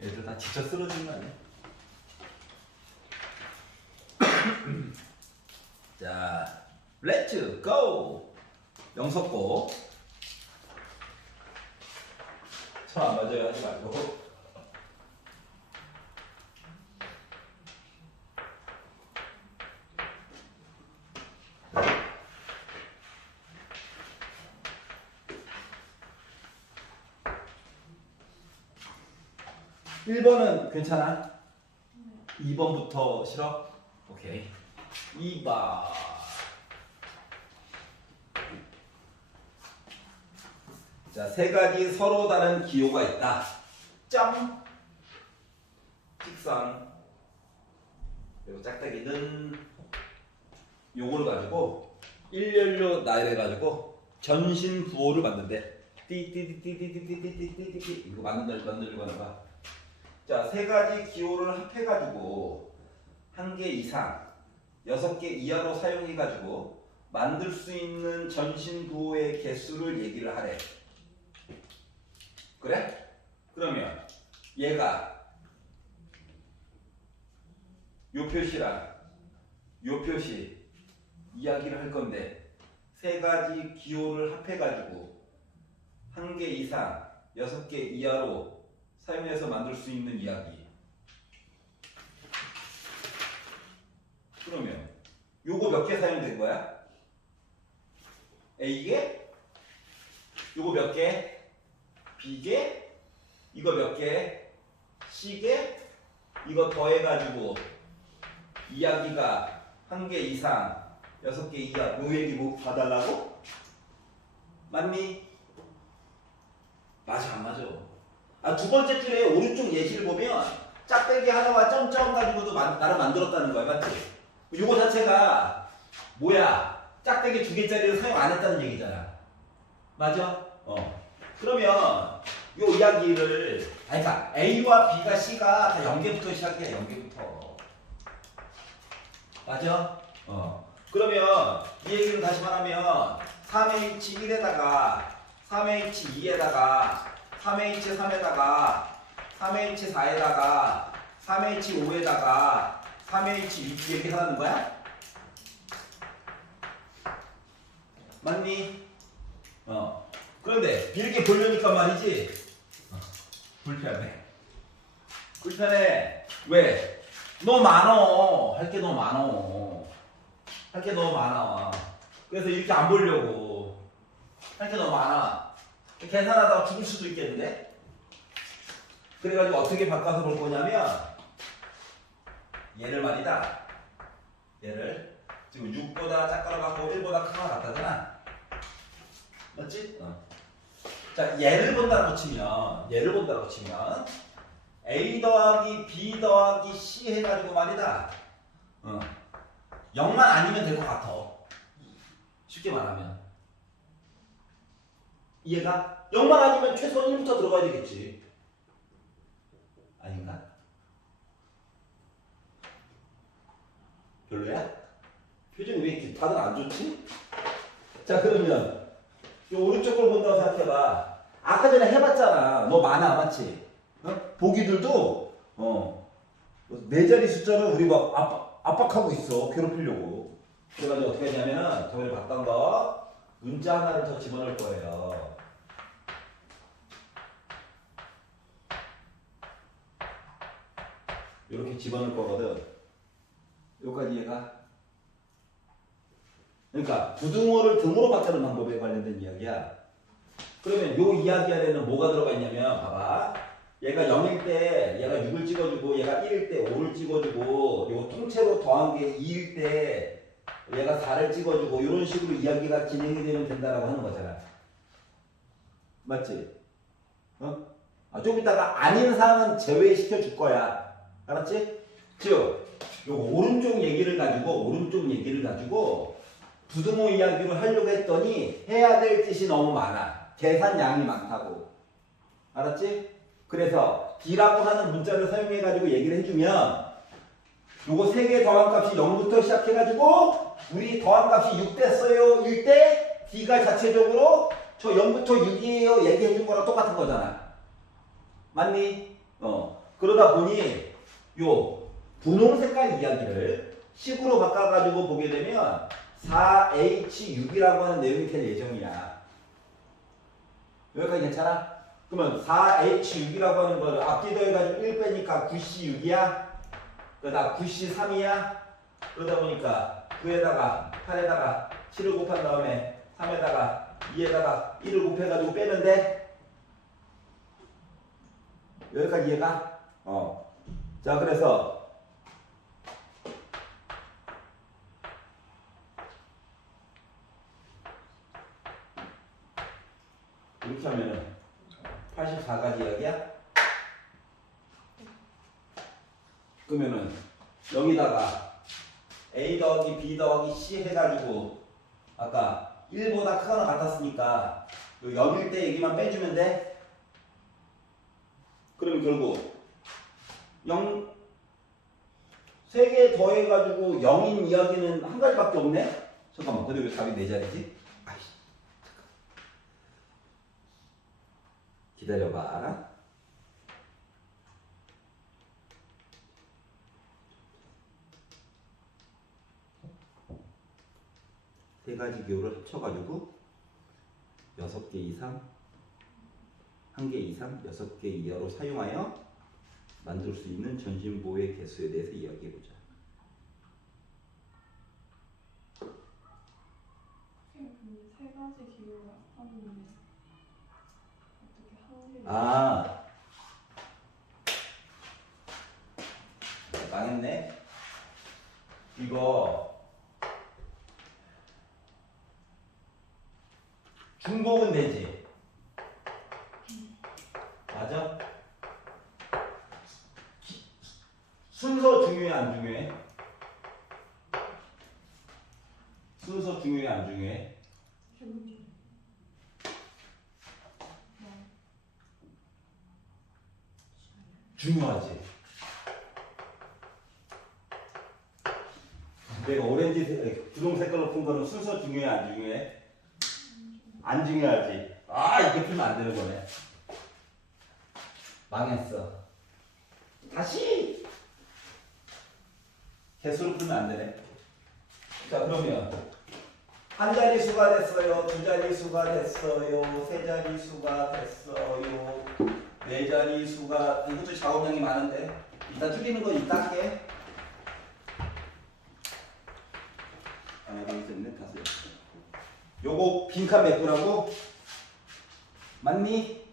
애들 다 지쳐 쓰러지는 거 아니야? 자, 렛츠 고! 영석고. 손 안 맞아요. 하지 말고. 일 번은 괜찮아? 2번부터 싫어? 오케이. 2번. 자, 세 가지 서로 다른 기호가 있다. 점. 직선. 그리고 짝대기는 요거를 가지고 일렬로 나열해가지고 전신 부호를 만든대. 띠띠띠띠띠띠띠띠띠띠 이거 만들려고 하는 거야. 자, 세 가지 기호를 합해가지고 한 개 이상, 6개 이하로 사용해가지고 만들 수 있는 전신 부호의 개수를 얘기를 하래. 그래? 그러면 얘가 요 표시랑 요 표시 이야기를 할 건데 세 가지 기호를 합해가지고 한 개 이상, 6개 이하로 사용해서 만들 수 있는 이야기. 그러면 요거 몇 개 사용된 거야? A개? 요거 몇 개? B개? 이거 몇 개? C개? 이거 더해가지고 이야기가 한 개 이상, 6개 이하 요 얘기 뭐 봐달라고? 맞니? 맞아 안 맞아? 두 번째 줄에 오른쪽 예시를 보면 짝대기 하나와 점점 가지고도 나를 만들었다는 거야. 맞지? 요거 자체가 뭐야? 짝대기 2개짜리를 사용 안 했다는 얘기잖아. 맞아? 그러면 요 이야기를 그러니까 A와 B가 C가 다 0개부터 시작해. 0개부터. 맞아? 그러면 이 얘기를 다시 말하면 3H1에다가 3H2에다가 3H3에다가 3H4에다가 3H5에다가 3H6 이렇게 하라는 거야? 맞니? 그런데 이렇게 보려니까 말이지 불편해. 불편해. 왜? 너무 많어. 할 게 너무 많어. 할 게 너무 많아. 그래서 이렇게 안 보려고. 할 게 너무 많아. 계산하다가 죽을 수도 있겠는데? 그래가지고 어떻게 바꿔서 볼 거냐면 얘를 말이다. 얘를 지금 6보다 작거나 같고 1보다 크거나 같다잖아. 맞지? 자, 얘를 본다고 치면 A 더하기 B 더하기 C 해가지고 말이다. 0만 아니면 될 것 같아. 쉽게 말하면. 이해가? 0만 아니면 최소한 1부터 들어가야 되겠지. 아닌가? 별로야? 표정이 왜 이렇게 다들 안 좋지? 자, 그러면 이 오른쪽 걸 본다고 생각해봐. 아까 전에 해봤잖아. 너 많아, 맞지? 보기들도 네 자리 숫자를 우리 막 압박하고 있어. 괴롭히려고. 그래가지고 어떻게 하냐면 저번에 봤던 거 문자 하나를 더 집어넣을 거예요. 이렇게 집어넣을 거거든. 여기까지 이해가? 그러니까 부등호를 등호로 바꾸는 방법에 관련된 이야기야. 그러면 요 이야기 안에는 뭐가 들어가 있냐면 봐봐. 얘가 0일 때 얘가 6을 찍어주고 얘가 1일 때 5를 찍어주고 요 통째로 더한 게 2일 때 얘가 4를 찍어주고 이런 식으로 이야기가 진행이 되면 된다라고 하는 거잖아. 맞지? 좀 이따가 아닌 사항은 제외시켜 줄 거야. 알았지? 즉 요거 오른쪽 얘기를 가지고 부등호 이야기를 하려고 했더니 해야 될 짓이 너무 많아. 계산량이 많다고. 알았지? 그래서 B라고 하는 문자를 사용해가지고 얘기를 해주면 요거 3개 더한값이 0부터 시작해가지고 우리 더한값이 6 됐어요. 1대 D가 자체적으로 저 0부터 6이에요. 얘기해준 거랑 똑같은 거잖아. 맞니? 그러다 보니 요 분홍 색깔 이야기를 식으로 바꿔가지고 보게 되면 4H6이라고 하는 내용이 될 예정이야. 여기까지 괜찮아? 그러면 4H6이라고 하는 거를 앞뒤 더해가지고 1 빼니까 9C6이야. 그러다 9C3이야. 그러다 보니까 9에다가 8에다가 7을 곱한 다음에 3에다가 2에다가 1을 곱해가지고 빼는데 여기까지 이해가? 자, 그래서 이렇게 하면은 84가지 이야기야? 그러면은 여기다가 A 더하기 B 더하기 C 해가지고 아까 1보다 크거나 같았으니까 요 0일 때 얘기만 빼주면 돼? 그러면 결국 0 3개 더해가지고 0인 이야기는 한 가지밖에 없네? 잠깐만, 근데 왜 답이 4자리지? 아이씨, 잠깐. 기다려봐. 세 가지 기호를 합쳐가지고 6개 이상, 1개 이상, 6개 이하로 사용하여 만들 수 있는 전신보호의 개수에 대해서 이야기해보자. 세 가지 기호를 하는데 어떻게 하는지 망했네. 이거 중복은 되지? 맞아? 순서 중요해 안 중요해? 순서 중요해 안 중요해? 중요하지. 내가 오렌지 분홍 색깔로 푼 거는 순서 중요해 안 중요해? 안 중요하지. 이렇게 풀면 안 되는 거네. 망했어. 다시 개수로 풀면 안 되네. 자, 그러면 한 자리 수가 됐어요. 두 자리 수가 됐어요. 세 자리 수가 됐어요. 네 자리 수가, 이것도 작업량이 많은데 이따 줄이는 거 이따 할게. 하나, 둘, 셋, 넷, 다섯. 요거 빈칸 메꾸라고? 맞니?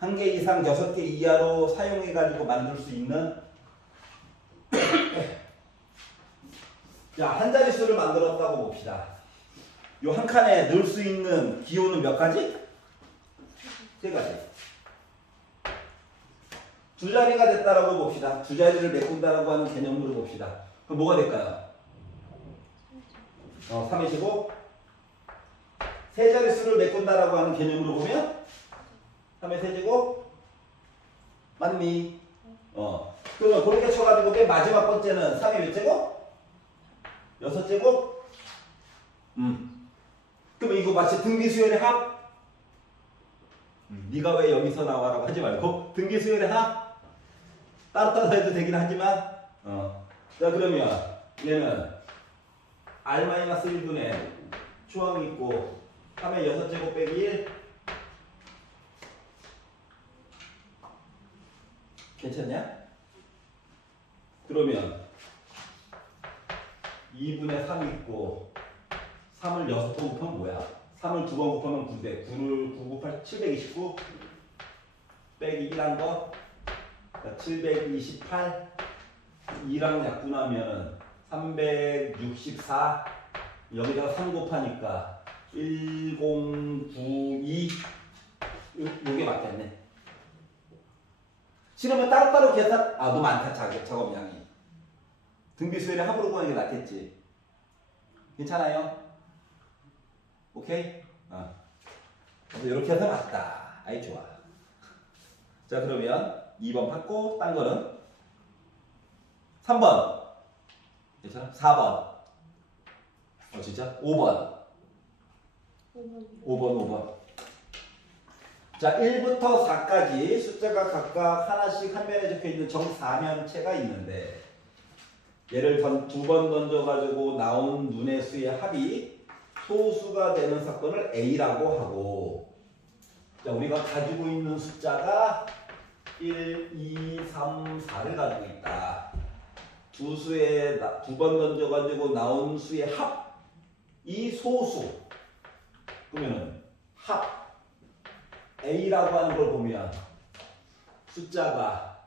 1개 이상 6개 이하로 사용해가지고 만들 수 있는 자, 한 자릿수를 만들었다고 봅시다. 요 한 칸에 넣을 수 있는 기호는 몇 가지? 3가지. 두 자리가 됐다라고 봅시다. 두 자리를 메꾼다라고 하는 개념으로 봅시다. 그럼 뭐가 될까요? 3의 제곱. 세 자릿수를 메꾼다라고 하는 개념으로 보면 3의 세제곱. 맞니? 그러면 그렇게 쳐가지고 맨 마지막 번째는 3의 몇 제곱? 6제곱? 그러면 이거 마치 등비수열의 합? 네가 왜 여기서 나와라고 하지 말고 등비수열의 합? 따로따로 해도 되긴 하지만 자, 그러면 얘는 R-1분의 추항이 있고 3의 6제곱 빼기 1 괜찮냐? 그러면 2분의 3이 있고 3을 6번 곱하면 뭐야? 3을 2번 곱하면 9대 9를 9 곱할 729 빼기 1한 거 728 2랑 약분하면 364 여기다가 3 곱하니까 1092 요게 맞겠네. 싫으면 따로따로 계산 너무 많다. 작업량이 등비수열의 합으로 구하는 게 낫겠지. 괜찮아요? 오케이? 그래서 이렇게 해서 맞다. 아이 좋아. 자, 그러면 2번 받고 딴 거는 3번 괜찮아? 4번 진짜? 5번 5번. 자, 자, 1부터 4까지 숫자가 각각 하나씩 한 면에 적혀있는 정사면체가 있는데 얘를 두 번 던져가지고 나온 눈의 수의 합이 소수가 되는 사건을 A라고 하고, 자, 우리가 가지고 있는 숫자가 1, 2, 3, 4를 가지고 있다. 두 수에 두 번 던져가지고 나온 수의 합이 소수. 그러면은 합 A라고 하는 걸 보면 숫자가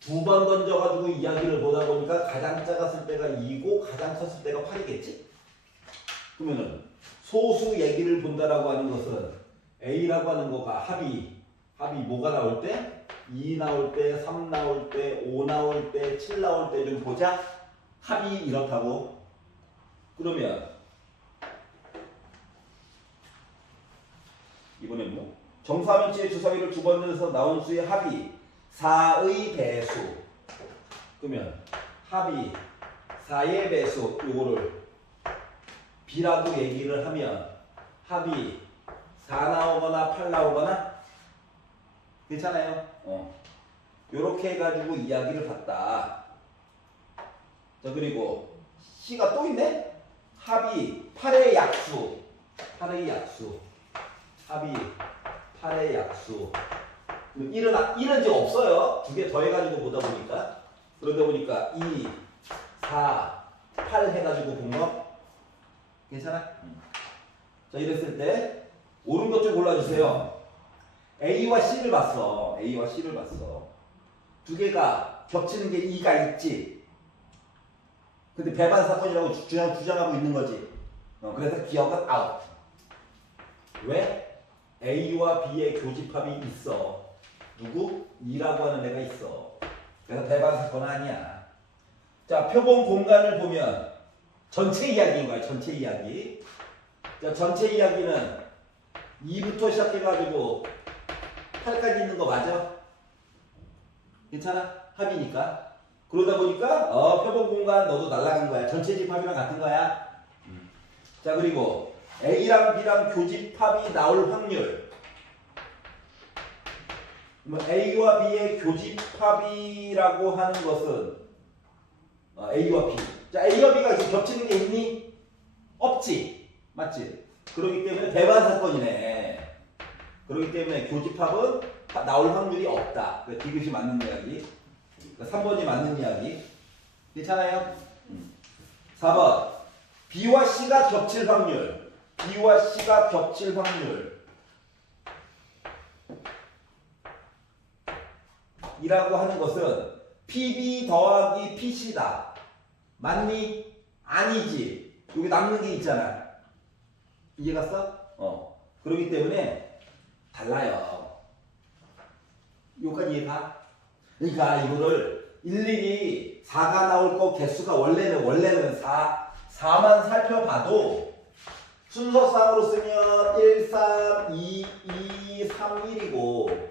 두 번 던져가지고 이야기를 보다 보니까 가장 작았을 때가 2고 가장 컸을 때가 8이겠지? 그러면은 소수 얘기를 본다라고 하는 것은 A라고 하는 거가 합이 뭐가 나올 때? 2 나올 때, 3 나올 때, 5 나올 때, 7 나올 때 좀 보자. 합이 이렇다고. 그러면 이번엔 뭐? 정사면체의 주사위를 두 번 넣어서 나온 수의 합이 4의 배수. 그러면 합이 4의 배수, 요거를 B라고 얘기를 하면 합이 4 나오거나 8 나오거나 괜찮아요? 요렇게 해가지고 이야기를 봤다. 자, 그리고 C가 또 있네? 합이 8의 약수. 8의 약수. 합이 8의 약수. 1은 이제 없어요. 두 개 더해가지고 보다 보니까. 그러다 보니까 2, 4, 8 해가지고 본 거. 괜찮아? 자, 이랬을 때 옳은 것 좀 골라주세요. A와 C를 봤어. A와 C를 봤어. 두 개가 겹치는 게 2가 있지. 근데 배반 사건이라고 주장하고 있는 거지. 그래서 기억은 아웃. 왜? A와 B의 교집합이 있어. 누구? 2라고 하는 애가 있어. 그래서 배반 사건은 아니야. 자, 표본 공간을 보면 전체 이야기인 거야. 전체 이야기. 자, 전체 이야기는 2부터 시작해가지고 8까지 있는 거 맞아? 괜찮아? 합이니까. 그러다 보니까 표본 공간 너도 날아간 거야. 전체 집합이랑 같은 거야. 자, 그리고 A랑 B랑 교집합이 나올 확률. A와 B의 교집합이라고 하는 것은 A와 B. 자, A와 B가 겹치는 게 있니? 없지. 맞지? 그렇기 때문에 배반 사건이네. 그렇기 때문에 교집합은 나올 확률이 없다. 디귿이 맞는 이야기. 3번이 맞는 이야기. 괜찮아요? 4번. B와 C가 겹칠 확률. B와 C가 겹칠 확률. 이라고 하는 것은 PB 더하기 PC다. 맞니? 아니지. 여기 남는 게 있잖아. 이해갔어? 그렇기 때문에 달라요. 여기까지 이해가? 그러니까 이거를 일일이 4가 나올 거 개수가 원래는 4만 살펴봐도 순서상으로 쓰면 1, 3, 2, 2, 3, 1이고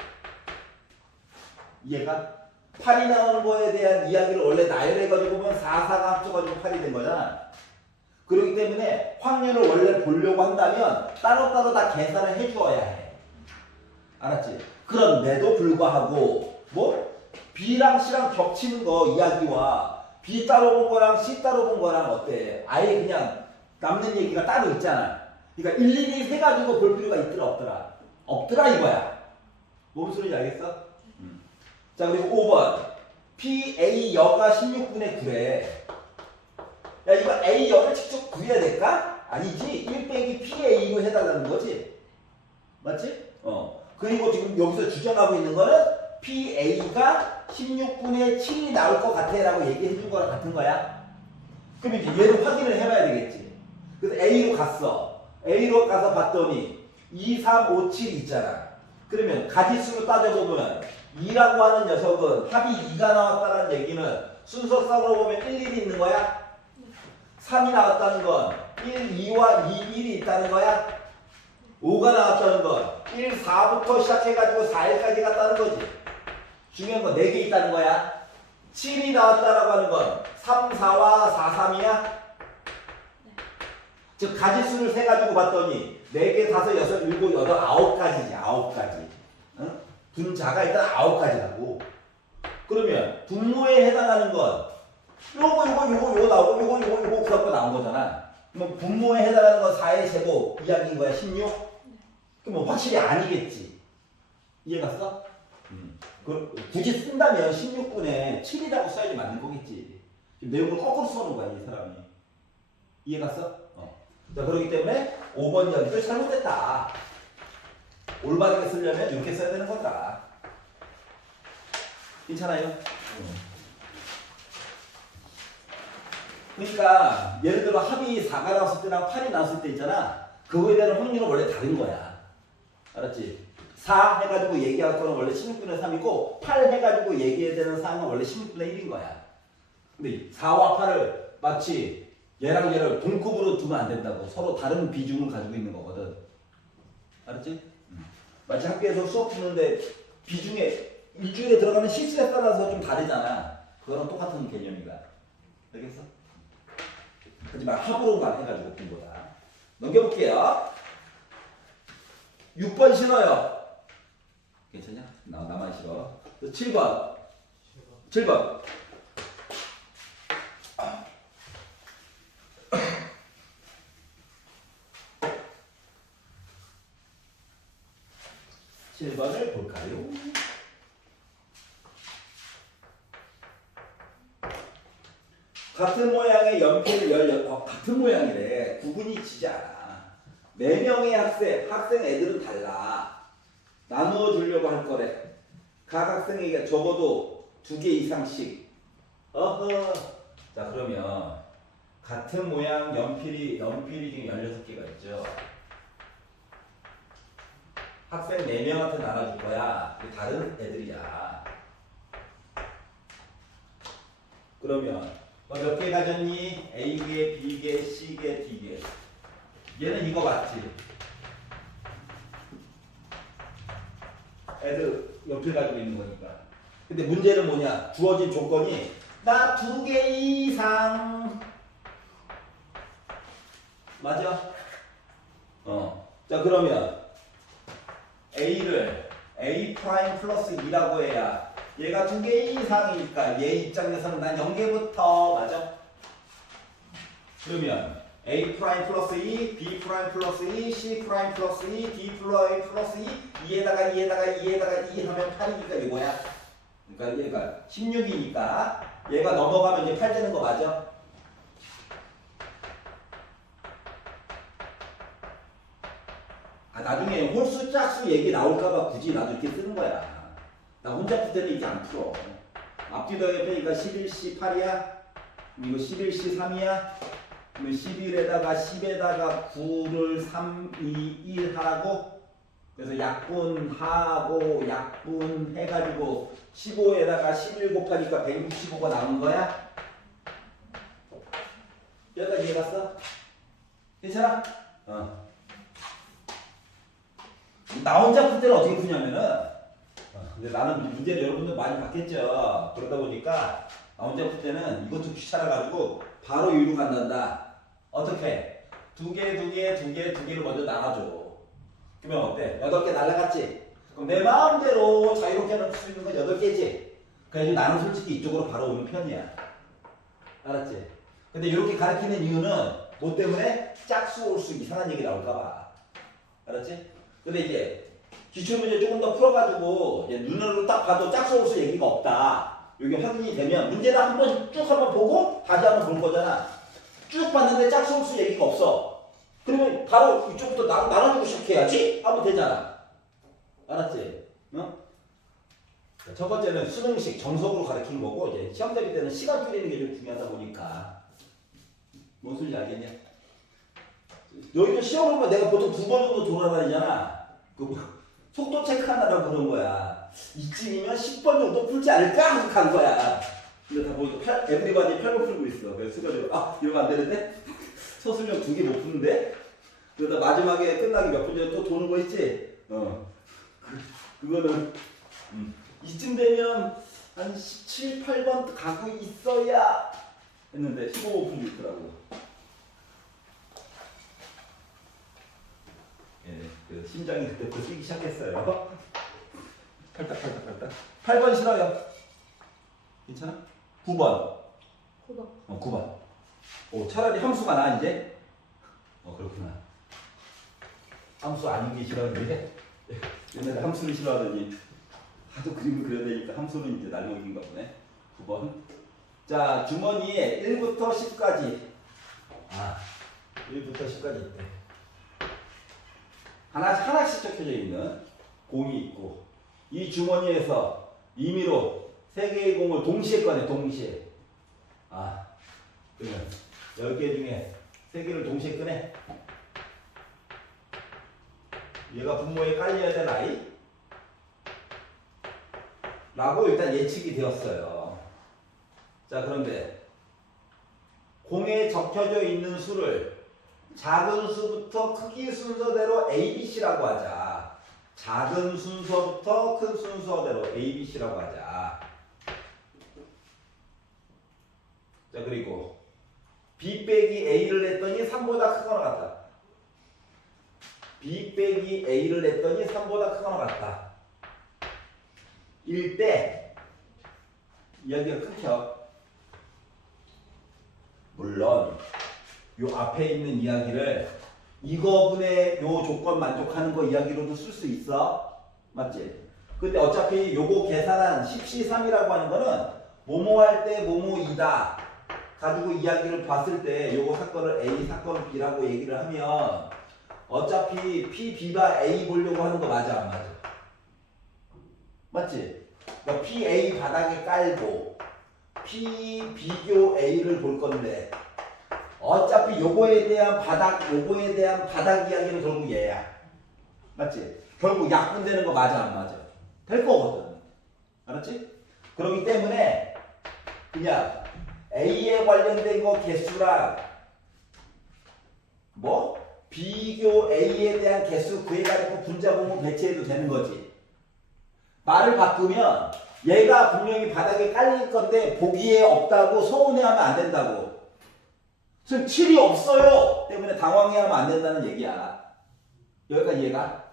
이해가? 8이 나오는 거에 대한 이야기를 원래 나열해가지고 보면 4, 4가 합쳐가지고 8이 된 거잖아. 그렇기 때문에 확률을 원래 보려고 한다면 따로따로 다 계산을 해주어야 해. 알았지? 그런데도 불구하고 B랑 C랑 겹치는 거 이야기와 B 따로 본 거랑 C 따로 본 거랑 어때? 아예 그냥 남는 얘기가 따로 있잖아. 그러니까 일일이 해가지고 볼 필요가 있더라 없더라? 없더라 이거야. 뭔 소리인지 알겠어? 자, 그리고 5번 PA 여가 16분의 9래. 야, 이거 A 여를 직접 구해야 될까? 아니지. 1 빼기 PA로 해달라는 거지. 맞지? 그리고 지금 여기서 주장하고 있는 거는 PA가 16분의 7이 나올 것 같아 라고 얘기해 준 거랑 같은 거야. 그럼 이제 얘를 확인을 해봐야 되겠지. 그래서 A로 갔어. A로 가서 봤더니 2, 3, 5, 7 있잖아. 그러면 가지수로 따져보면 2라고 하는 녀석은 합이 2가 나왔다는 얘기는 순서상으로 보면 1, 1이 있는 거야? 3이 나왔다는 건 1, 2와 2, 1이 있다는 거야? 5가 나왔다는 건 1, 4부터 시작해가지고 4, 1까지 갔다는 거지. 중요한 건 4개 있다는 거야. 7이 나왔다라고 하는 건 3, 4와 4, 3이야? 즉 가지수를 세 가지고 봤더니 4개, 5, 6, 7, 8, 9가지지. 9가지. 응? 분자가 일단 9가지라고. 그러면 분모에 해당하는 건 요거 나오고 요거 그래갖고 나온 거잖아. 그럼 분모에 해당하는 건 4의 제곱 이야기인 거야. 16? 그럼 뭐 확실히 아니겠지. 이해갔어? 굳이 쓴다면 16분에 7이라고 써야지 맞는 거겠지. 지금 내용을 거꾸로 써놓은 거야, 이 사람이. 이해갔어? 자, 그렇기 때문에 5번 이야기를 잘못했다. 올바르게 쓰려면 이렇게 써야 되는 거다. 괜찮아요? 그러니까 예를 들어 합이 4가 나왔을 때랑 8이 나왔을 때 있잖아. 그거에 대한 확률은 원래 다른 거야. 알았지? 4 해가지고 얘기할 거는 원래 16분의 3이고 8 해가지고 얘기해야 되는 사항은 원래 16분의 1인 거야. 근데 4와 8을 마치 얘랑 얘를 동급으로 두면 안 된다고. 서로 다른 비중을 가지고 있는 거거든. 알았지? 마치 학교에서 수업 푸는데 비중에 일주일에 들어가는 실수에 따라서 좀 다르잖아. 그거랑 똑같은 개념이다. 알겠어? 하지만 합으로만 해가지고 본 거다. 넘겨볼게요. 6번 싫어요. 괜찮냐? 나만 싫어. 7번. 7번. (7번을) 볼까요? 같은 모양의 연필 같은 모양이래. 구분이 지지 않아. 4명의 학생 애들은 달라. 나누어 주려고 할 거래. 각 학생에게 적어도 2개 이상씩. 어허. 자, 그러면 같은 모양 연필이 지금 16개가 있죠. 학생 4명한테 나눠줄 거야. 다른 애들이야. 그러면 몇 개 가졌니? A개, B개, C개, D개. 얘는 이거 맞지? 애들 연필 가지고 있는 거니까. 근데 문제는 뭐냐? 주어진 조건이 나 2개 이상. 맞아? 자, 그러면 A를 A 프라임 플러스 2라고 해야 얘가 2개 이상이니까 얘 입장에서는 난 0개부터 맞아? 그러면 A 프라임 플러스 2, B 프라임 플러스 2, C 프라임 플러스 2, D 프라임 플러스 2, 2에다가 2 하면 8이니까 이거야. 그러니까 얘가 16이니까 얘가 넘어가면 이제 8 되는 거 맞아? 나중에 홀수 짝수 얘기 나올까봐 굳이 나도 이렇게 쓰는 거야. 나 혼자 풀 때는 이렇게 안 풀어. 앞뒤 더해보니까 11C 8이야. 이거 11C 3이야. 그러면 11에다가 10에다가 9를 3, 2, 1 하라고. 그래서 약분하고 약분 해가지고 15에다가 11 곱하니까 165가 나온 거야. 여기까지 이해갔어? 괜찮아? 나 혼자 풀 때는 어떻게 푸냐면은 근데 나는 문제를 여러분들 많이 받겠죠. 그러다 보니까 나 혼자 풀 때는 이것도 귀찮아가지고 바로 위로 간단다. 어떻게? 2개를 먼저 나눠줘. 그러면 어때? 8개 날라갔지? 그럼 내 마음대로 자유롭게 풀 수 있는 건 8개지? 그래서 나는 솔직히 이쪽으로 바로 오는 편이야. 알았지? 근데 이렇게 가르치는 이유는 뭐 때문에? 짝수 올수 이상한 얘기 나올까봐. 알았지? 근데 이제 기출문제 조금 더 풀어가지고 이제 눈으로 딱 봐도 짝수 올수 얘기가 없다. 이게 확인이 되면 문제를 한번 보고 다시 한번 볼 거잖아. 쭉 봤는데 짝수 올수 얘기가 없어. 그러면 바로 이쪽부터 나눠주고 시작해야지? 하면 되잖아. 알았지? 첫 번째는 수능식 정석으로 가르치는 거고 이제 시험 대비 때는 시간 줄이는 게 좀 중요하다 보니까 뭔 소리인지 알겠냐? 여기도 시험을 보면 내가 보통 2번 정도 돌아다니잖아. 속도 체크하느라고 그런 거야. 이쯤이면 10번 정도 풀지 않을까 하고 간 거야. 근데 다 보니까 에브리바디 8번 풀고 있어. 그래서 수고해서 이러면 안 되는데? 서술형 2개 못 푸는데? 그러다 마지막에 끝나기 몇 분 전에 또 도는 거 있지? 그거는 이쯤 되면 한 17, 8번 가고 있어야 했는데 15번 풀고 있더라고. 그 심장이 그때부터 뛰기 시작했어요. 팔딱팔딱팔딱. 8번 싫어요. 괜찮아? 9번. 9번. 9번. 오, 차라리 함수가 나 이제. 그렇구나. 함수 아닌 게 싫어하는데 옛날에 함수를 싫어하더니 하도 그림을 그려야 되니까 함수는 이제 날먹인가 보네. 9번. 자, 주머니에 1부터 10까지. 1부터 10까지 있대. 하나씩 적혀져 있는 공이 있고, 이 주머니에서 임의로 3개의 공을 동시에 꺼내, 동시에. 그러면 10개 중에 3개를 동시에 꺼내. 얘가 분모에 깔려야 될 아이? 라고 일단 예측이 되었어요. 자, 그런데 공에 적혀져 있는 수를 작은 수부터 크기 순서대로 ABC라고 하자. 작은 순서부터 큰 순서대로 ABC라고 하자. 자, 그리고 B 빼기 A를 냈더니 3보다 크거나 같다. B 빼기 A를 냈더니 3보다 크거나 같다. 일 때 이야기가 끊겨. 물론 요 앞에 있는 이야기를 이거분의 요 조건 만족하는 거 이야기로도 쓸 수 있어. 맞지? 근데 어차피 요거 계산한 10C3이라고 하는 거는 뭐뭐 할 때 뭐뭐이다 가지고 이야기를 봤을 때 요거 사건을 A, 사건을 B라고 얘기를 하면 어차피 P, B가 A 보려고 하는 거 맞아 안 맞아? 맞지? 그러니까 P, A 바닥에 깔고 P, 비교 A를 볼 건데 어차피 요거에 대한 바닥 이야기는 결국 얘야. 맞지? 결국 약분되는 거 맞아 안 맞아? 될 거거든. 알았지? 그렇기 때문에 그냥 A에 관련된 거 개수랑 비교 A에 대한 개수 구해가지고 분자 보면 배치해도 되는 거지. 말을 바꾸면 얘가 분명히 바닥에 깔릴 건데 보기에 없다고 서운해하면 안 된다고. 지금 7이 없어요 때문에 당황해하면 안 된다는 얘기야. 여기까지 이해가?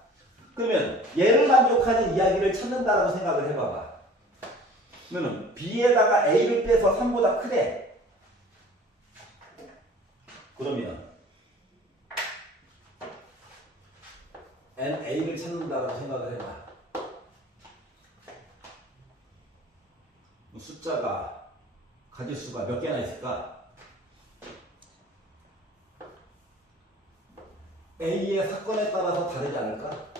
그러면 얘를 만족하는 이야기를 찾는다라고 생각을 해봐봐. 그러면 B에다가 A를 빼서 3보다 크대. 그러면 NA를 찾는다라고 생각을 해봐. 숫자가 가지수가 몇 개나 있을까? A의 사건에 따라서 다르지 않을까?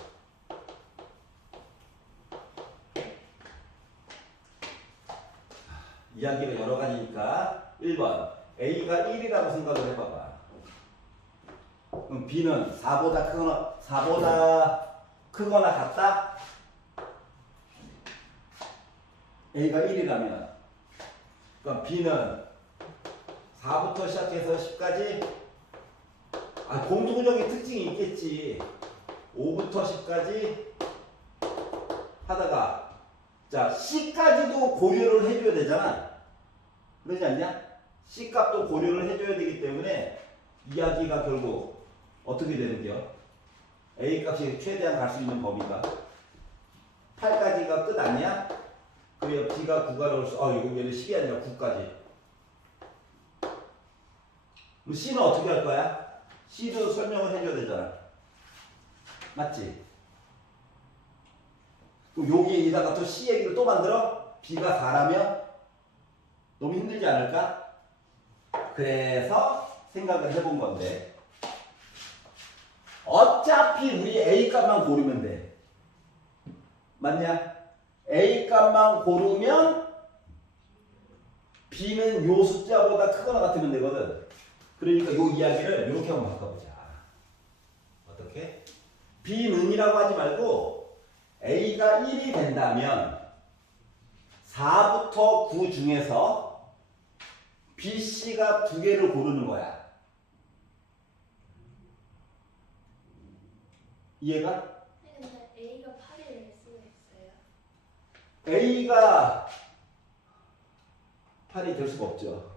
이야기가 여러 가지니까 1번 A가 1이라고 생각을 해봐봐. 그럼 B는 4보다 크거나 같다? A가 1이라면 그럼 B는 4부터 시작해서 10까지 공통적인 특징이 있겠지. 5부터 10까지 하다가 자 C까지도 고려를 해줘야 되잖아. 그러지 않냐? C값도 고려를 해줘야 되기 때문에 이야기가 결국 어떻게 되는겨? A값이 최대한 갈 수 있는 범위가 8까지가 끝 아니야? 그래야 B가 9가 나올 수, 이거 얘는 10이 아니라 9까지. 그럼 C는 어떻게 할 거야? C도 설명을 해줘야 되잖아. 맞지? 그럼 여기에다가 또 C 얘기를 또 만들어? B가 4라면? 너무 힘들지 않을까? 그래서 생각을 해본 건데 어차피 우리 A 값만 고르면 돼. 맞냐? A 값만 고르면 B는 요 숫자보다 크거나 같으면 되거든. 그러니까 요 이야기를 이렇게 한번 바꿔보자. 어떻게? B는이라고 하지 말고 A가 1이 된다면 4부터 9 중에서 BC가 2개를 고르는 거야. 이해가? 근데 A가 8이 될 수가 있어요? A가 8이 될 수가 없죠.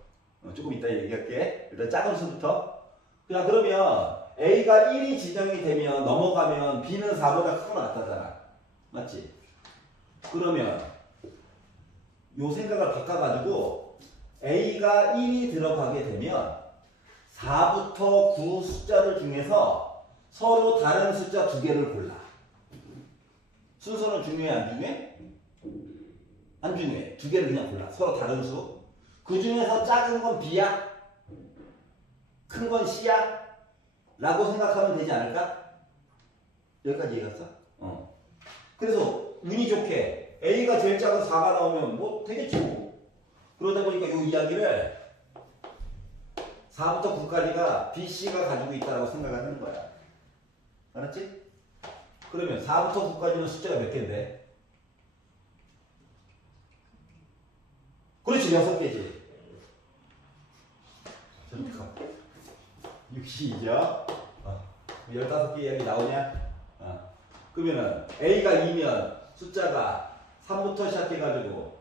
조금 이따 얘기할게. 일단 작은 수부터. 그냥 그러면 A가 1이 지정이 되면 넘어가면 B는 4보다 크거나 같다잖아. 맞지? 그러면 요 생각을 바꿔가지고 A가 1이 들어가게 되면 4부터 9 숫자들 중에서 서로 다른 숫자 두 개를 골라. 순서는 중요해 안 중요해? 안 중요해. 두 개를 그냥 골라. 서로 다른 수. 그 중에서 작은 건 B야? 큰 건 C야? 라고 생각하면 되지 않을까? 여기까지 얘기했어? 그래서 운이 좋게 A가 제일 작은 4가 나오면 뭐 되겠지 뭐. 그러다 보니까 이 이야기를 4부터 9까지가 B, C가 가지고 있다고 생각을 하는 거야. 알았지? 그러면 4부터 9까지는 숫자가 몇 개인데? 그렇지, 6개지. 잠깐. 62죠? 15개 이야기 나오냐? 그러면은 A가 2면 숫자가 3부터 시작해가지고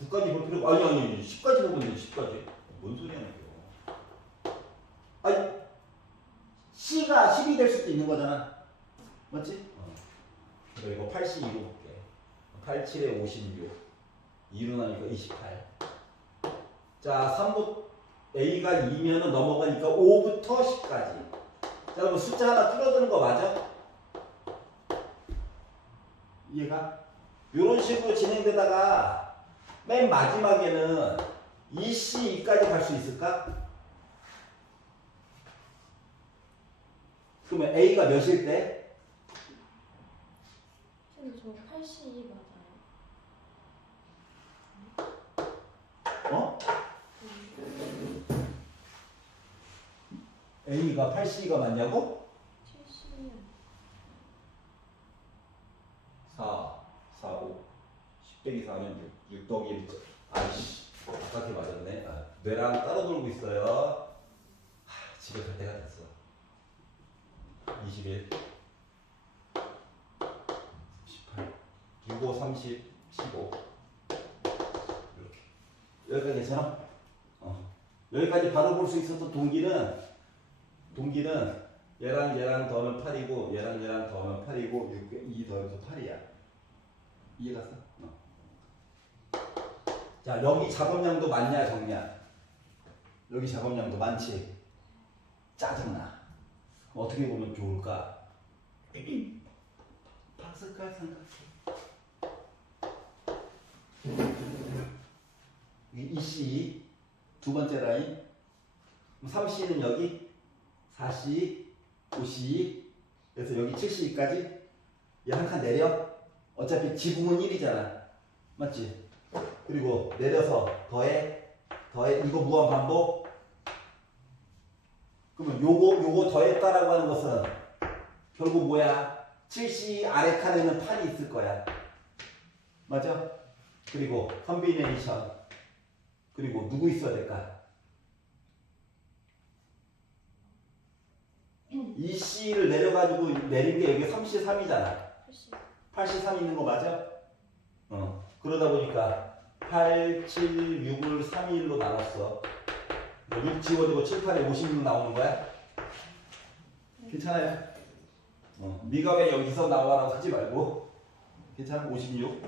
9까지 볼 필요가 아니 10까지 보면 돼. 10까지. 뭔 소리 하는 거야? 아니 C가 10이 될 수도 있는 거잖아. 맞지? 그리고 82로 볼게. 87에 56. 2로 나니까 28. 자, 3부 A가 2면은 넘어가니까 5부터 10까지. 자, 그럼 숫자 하나 줄어드는 거 맞아? 이해가? 이런 식으로 진행되다가 맨 마지막에는 2C2까지 갈 수 있을까? 그러면 A가 몇일 때? 근데 저 82 맞아요? 어? A가 82가 맞냐고? 70년 4, 4, 5. 10 빼기 4는 6 더하기 1. 아이씨, 바깥에 맞았네. 뇌랑 따로 놀고 있어요. 집에 갈 때가 됐어. 21, 18, 6, 5, 30, 15. 이렇게. 여기까지 괜찮아? 여기까지 바로 볼 수 있었던 동기는 얘랑 더하면 8이고 얘랑 더하면 8이고 2 더해서 8이야. 이해갔어? 자, 여기 작업량도 많냐 적냐? 여기 작업량도 많지. 짜증나. 어떻게 보면 좋을까? 파스칼 삼각형. 이 C 두 번째 라인. 3C는 여기 4C, 5C, 그래서 여기 7C까지 얘 한 칸 내려. 어차피 지붕은 1이잖아. 맞지? 그리고 내려서 더해 이거 무한 반복. 그러면 요거 더했다라고 하는 것은 결국 뭐야? 7C 아래 칸에는 8이 있을 거야. 맞아? 그리고 컨비네이션. 그리고 누구 있어야 될까? 이 C를 내려가지고 내린 게 여기 33이잖아. 83 있는 거 맞아? 그러다 보니까 8, 7, 6을 3, 1로 나눴어. 6 지워지고 7, 8에 56 나오는 거야? 괜찮아요? 네가 왜 여기서 나와라고 하지 말고. 괜찮아? 56.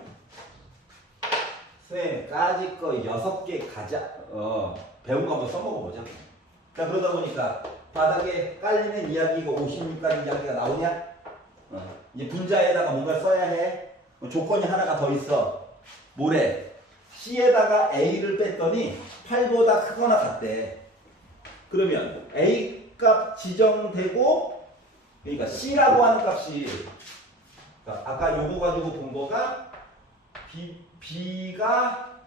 쌤, 까짓 거 6개 가자. 배운 거 한번 써먹어보자. 자, 그러다 보니까 바닥에 깔리는 이야기가 56까지 이야기가 나오냐? 이제 분자에다가 뭔가 써야 해. 조건이 하나가 더 있어. 뭐래? C에다가 A를 뺐더니 8보다 크거나 같대. 그러면 A 값 지정되고, 그러니까 C라고 하는 값이, 그러니까 아까 요거 가지고 본 거가 B가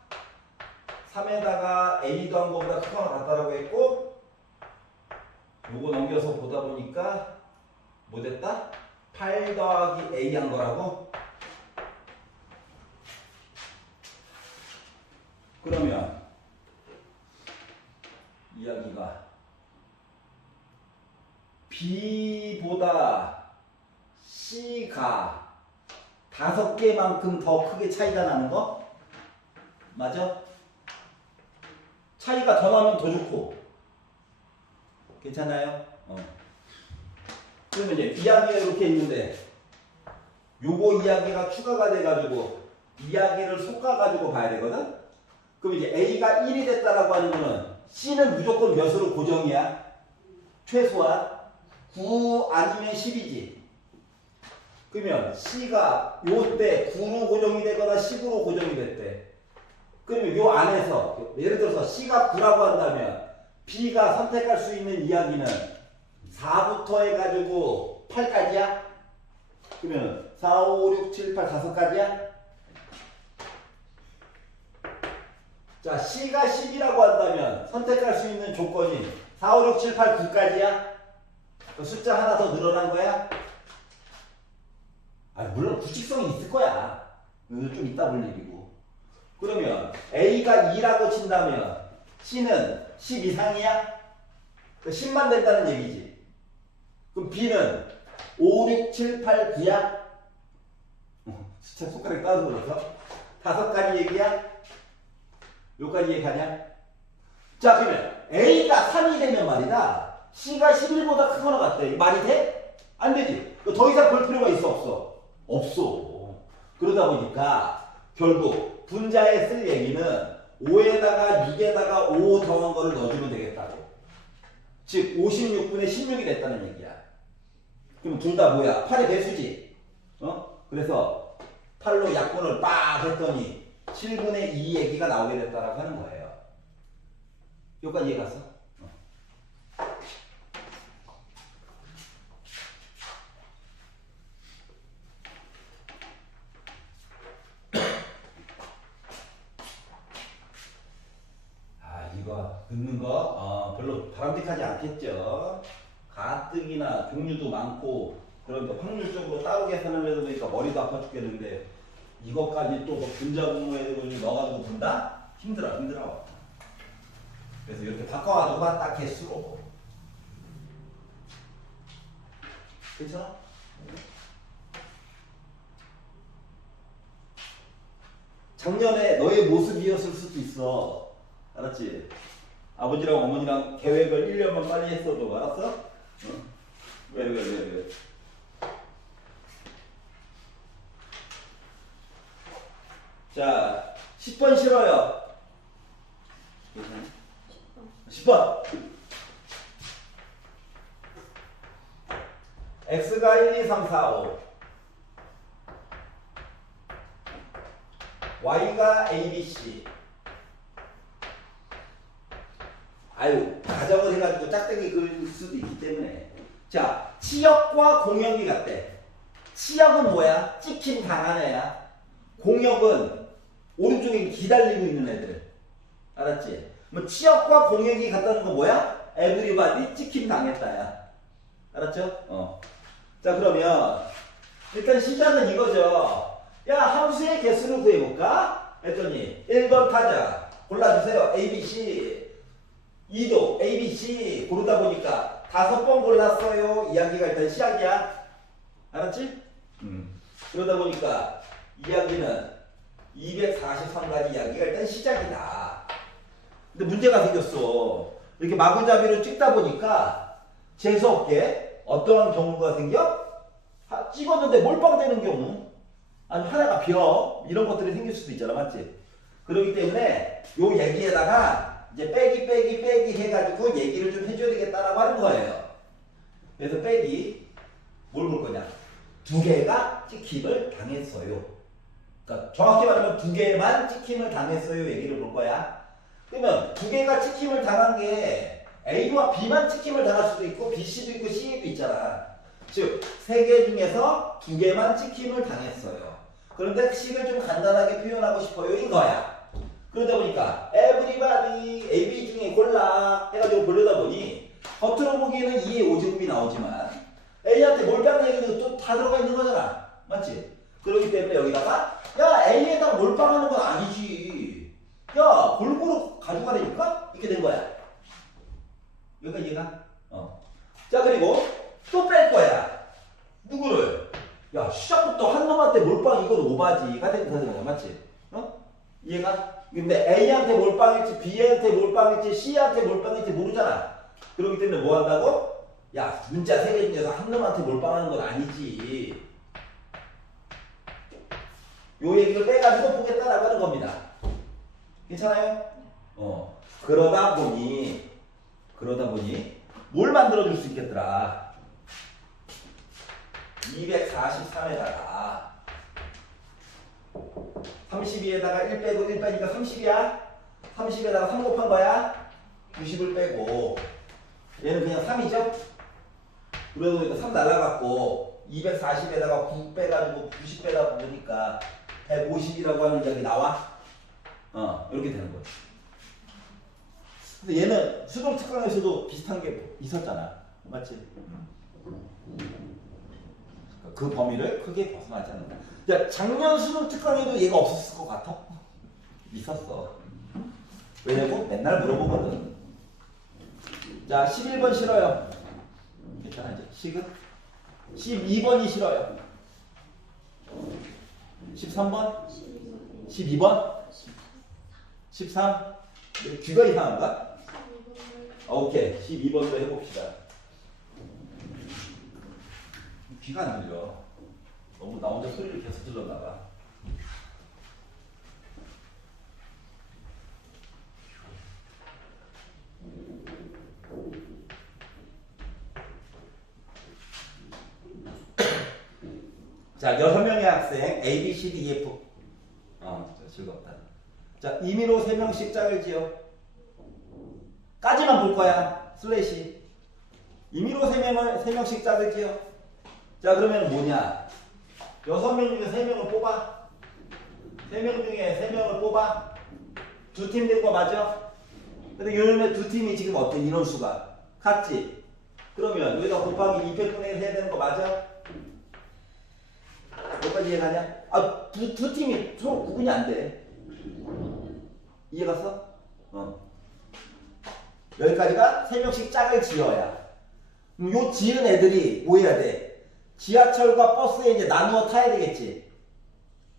3에다가 A 더한 거보다 크거나 같다라고 했고, 요거 넘겨서 보다 보니까 뭐 됐다? 8 더하기 A 한 거라고? 그러면 이야기가 B보다 C가 5개만큼 더 크게 차이가 나는 거? 맞아? 차이가 더 나면 더 좋고. 괜찮아요? 그러면 이제 이야기가 이렇게 있는데 요거 이야기가 추가가 돼가지고 이야기를 솎아가지고 봐야 되거든? 그럼 이제 A가 1이 됐다라고 하는 거는 C는 무조건 몇으로 고정이야? 최소한 9 아니면 10이지. 그러면 C가 요때 9로 고정이 되거나 10으로 고정이 됐대. 그러면 요 안에서 예를 들어서 C가 9라고 한다면 B가 선택할 수 있는 이야기는 4부터 해가지고 8까지야? 그러면 4, 5, 6, 7, 8, 5까지야? 자, C가 10이라고 한다면 선택할 수 있는 조건이 4, 5, 6, 7, 8, 9까지야? 숫자 하나 더 늘어난 거야? 아, 물론 규칙성이 있을 거야. 이건 좀 이따 볼 얘기고. 그러면 A가 2라고 친다면 C는 10 이상이야? 10만 된다는 얘기지. 그럼 B는 5, 6, 7, 8, 9야? 숫자 손가락에 따서 그래서 5가지 얘기야? 여기까지 얘기하냐? 자, 그러면 A가 3이 되면 말이다. C가 11보다 크거나 같다. 말이 돼? 안 되지. 더 이상 볼 필요가 있어, 없어? 없어. 그러다 보니까 결국 분자에 쓸 얘기는 5에다가 6에다가 5 더한 거를 넣어주면 되겠다고. 즉 56분의 16이 됐다는 얘기야. 그럼 둘 다 뭐야? 8의 배수지. 그래서 8로 약분을 빡 했더니 7분의 2 얘기가 나오게 됐다라고 하는 거예요. 여기까지 이해 갔어? 이거 듣는 거 별로 바람직하지 않겠죠. 가뜩이나 종류도 많고 그런데 확률적으로 따로 계산을 해도 보니까 머리도 아파 죽겠는데 이것까지 또 분자 분모에 넣어가지고 본다? 힘들어. 그래서 이렇게 바꿔가지고 딱 개수로. 괜찮아? 작년에 너의 모습이었을 수도 있어. 알았지? 아버지랑 어머니랑 계획을 1년만 빨리 했어도 알았어? 왜? 자, 10번 싫어요. 10번. X가 1, 2, 3, 4, 5. Y가 A, B, C. 가정을 해가지고 짝대기 그을 수도 있기 때문에. 자, 치역과 공역이 같대. 치역은 뭐야? 찍힘 당한 애야. 공역은 오른쪽에 기다리고 있는 애들. 알았지? 뭐 치역과 공역이 같다는 거 뭐야? 에브리바디 찍힘 당했다야. 알았죠? 자, 그러면 일단 시작은 이거죠. 야, 함수의 개수를 구해볼까? 했더니 1번 타자 골라주세요. A, B, C. 2도 A, B, C 고르다 보니까 5번 골랐어요. 이야기가 일단 시작이야. 알았지? 그러다 보니까 이야기는 243가지 이야기가 일단 시작이다. 근데 문제가 생겼어. 이렇게 마구잡이로 찍다 보니까 재수없게 어떠한 경우가 생겨? 찍었는데 몰빵되는 경우, 아니면 하나가 비어, 이런 것들이 생길 수도 있잖아. 맞지? 그렇기 때문에 요 얘기에다가 이제 빼기 해가지고 얘기를 좀 해줘야 되겠다라고 하는 거예요. 그래서 빼기 뭘 볼 거냐? 2개가 찍힘을 당했어요. 그러니까 정확히 말하면 2개만 찍힘을 당했어요 얘기를 볼 거야. 그러면 2개가 찍힘을 당한 게 A와 B만 찍힘을 당할 수도 있고 B, C도 있고 C도 있잖아. 즉 3개 중에서 2개만 찍힘을 당했어요. 그런데 C를 좀 간단하게 표현하고 싶어요 이거야. 그러다 보니까 everybody A, B 중에 골라 해가지고 보려다 보니 겉으로 보기에는 2의 5제곱이 나오지만 A한테 몰빵 얘기는 또 다 들어가 있는 거잖아. 맞지? 그렇기 때문에 여기다가 야 A에다 몰빵하는 건 아니지. 야 골고루 가져가라니까? 이렇게 된 거야. 여기까지 이해가? 자, 그리고 또 뺄 거야. 누구를? 야, 시작부터 한 놈한테 몰빵 이건 오바지. 같은 거야. 맞지? 이해가? 근데 A한테 몰빵했지, B한테 몰빵했지, C한테 몰빵했지 모르잖아. 그렇기 때문에 뭐 한다고? 야, 문자 3개 중에서 한 놈한테 몰빵하는 건 아니지. 요 얘기를 빼가지고 보겠다라고 하는 겁니다. 괜찮아요? 그러다 보니 뭘 만들어줄 수 있겠더라. 243에다가 32에다가 1 빼고 1 빼니까 30이야. 30에다가 3 곱한 거야. 90을 빼고 얘는 그냥 3이죠. 그래도 이거 3 날라갔고 240에다가 9 빼가지고 90 빼다 보니까 150이라고 하는 적이 나와. 이렇게 되는 거지. 근데 얘는 수동 특강에서도 비슷한 게 있었잖아. 맞지? 그 범위를 크게 벗어나지 않는다. 야, 작년 수능 특강에도 얘가 없었을 것 같아? 있었어. 왜냐고? 맨날 물어보거든. 자, 11번 싫어요. 괜찮아, 이제. 식은? 12번이 싫어요. 13번? 12번? 13? 귀가 이상한가? 오케이. 12번으로 해봅시다. 귀가 안 들려. 너무 나 혼자 소리를 계속 질렀나봐. 자, 6명의 학생 A, B, C, D, E, F. 즐겁다. 자, 임의로 3명씩 짝을 지어. 까지만 볼 거야. 슬래시. 임의로 3명씩 짝을 지어. 자, 그러면 뭐냐? 6명 중에 3명을 뽑아. 3명 중에 3명을 뽑아. 2팀 된 거 맞아? 근데 요즘에 2팀이 지금 어때? 인원수가 같지? 그러면 여기다 곱하기 2편분의 1 해야 되는 거 맞아? 여기까지 이해가냐? 두 팀이 서로 구분이 안 돼. 이해갔어? 여기까지가 3명씩 짝을 지어야. 요 지은 애들이 뭐 해야 돼? 지하철과 버스에 이제 나누어 타야 되겠지.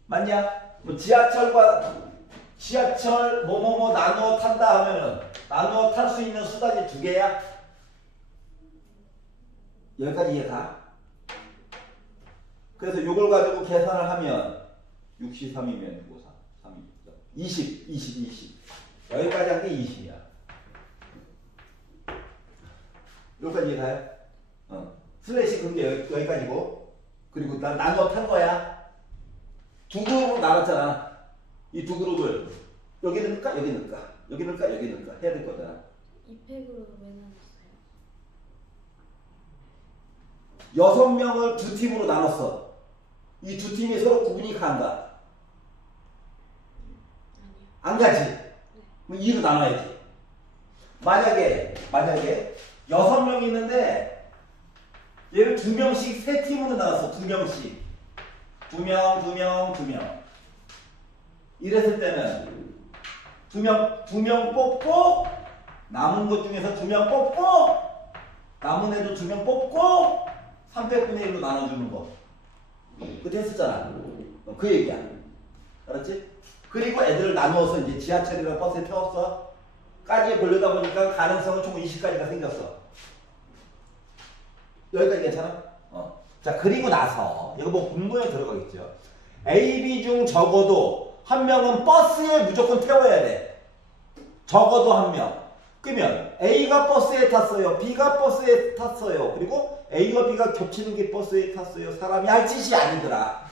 맞냐? 뭐 지하철 뭐뭐뭐 나누어 탄다 하면은 나누어 탈 수 있는 수단이 2개야. 여기까지 이해가? 그래서 요걸 가지고 계산을 하면 63이면 5, 3, 20. 여기까지 한 게 20이야. 여기까지 이해가요? 슬래시 그게 여기까지고, 그리고 나누어 탄 거야. 2그룹으로 나눴잖아. 이 2그룹을 여기 넣을까? 여기 넣을까? 여기 넣을까? 여기 넣을까? 해야 될 거잖아. 2팩으로 왜 나눴어요? 6명을 2팀으로 나눴어. 이 2팀이 서로 구분이 간다. 아니요. 안 가지? 그럼 2로 나눠야지. 만약에 6명이 있는데 얘를 2명씩 3팀으로 나눴어. 2명씩. 2명. 이랬을 때는 2명 뽑고, 남은 것 중에서 2명 뽑고, 남은 애도 2명 뽑고 300분의 1로 나눠주는 거. 그때 했었잖아. 그 얘기야. 알았지? 그리고 애들을 나누어서 이제 지하철이랑 버스에 태웠어. 까지에 걸려다 보니까 가능성은 총 20가지가 생겼어. 여기까지 괜찮아? 자, 그리고 나서 이거 뭐 공부에 들어가겠죠. A, B 중 적어도 한 명은 버스에 무조건 태워야 돼. 적어도 한 명. 그러면 A가 버스에 탔어요. B가 버스에 탔어요. 그리고 A와 B가 겹치는 게 버스에 탔어요. 사람이 할 짓이 아니더라.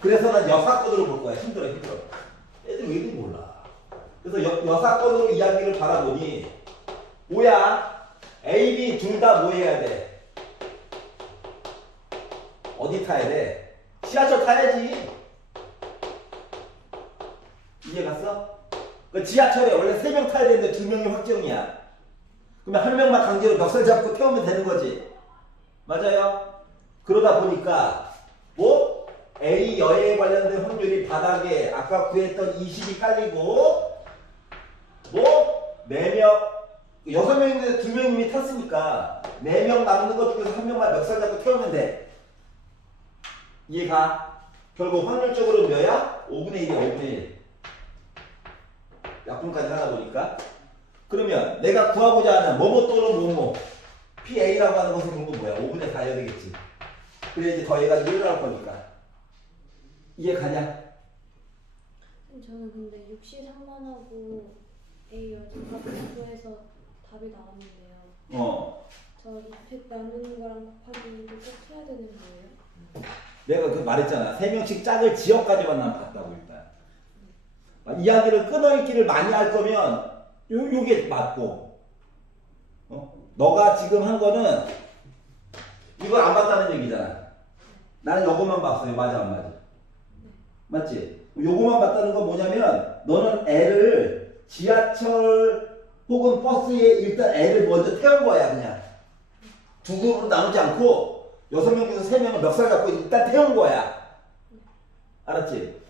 그래서 난 여사건으로 볼 거야. 힘들어. 애들 왜 이렇게 몰라. 그래서 여사건으로 이야기를 바라보니 뭐야? A, B 둘 다 뭐 해야 돼? 어디 타야 돼? 지하철 타야지. 이해 갔어? 그 지하철에 원래 3명 타야 되는데 2명이 확정이야. 그러면 한 명만 강제로 멱살 잡고 태우면 되는 거지. 맞아요? 그러다 보니까 뭐 A 여에 관련된 확률이 바닥에 아까 구했던 20이 깔리고 뭐 4명 6명인데 2명 이미 탔으니까 4명 남는 것 중에서 한 명만 멱살 잡고 태우면 돼. 이해가? 결국 확률적으로 몇이야? 5분의 1이야. 5분의 1. 약분까지 하다 보니까. 그러면 내가 구하고자 하는 뭐뭐 또는 뭐뭐 PA라고 하는 것은 결국 뭐야? 5분의 4여야 되겠지. 그래 이제 더해가지고 1을 할 거니까. 이해 가냐? 저는 근데 63만하고 A 열정값 공부해서 답이 나왔는데요. 저 200 나누는 거랑 곱하기를 꼭 해야 되는 거예요? 내가 그 말했잖아. 3명씩 짝을 지역까지만 난 봤다고 일단. 이야기를 끊어읽기를 많이 할 거면 요게 맞고. 너가 지금 한 거는 이걸 안 봤다는 얘기잖아. 나는 요것만 봤어요. 맞아 안 맞아? 맞지? 요것만 봤다는 건 뭐냐면 너는 애를 지하철 혹은 버스에 일단 애를 먼저 태운 거야 그냥. 두 그룹으로 나누지 않고 6명 중에서 3명을 멱살 잡고 일단 태운 거야. 알았지?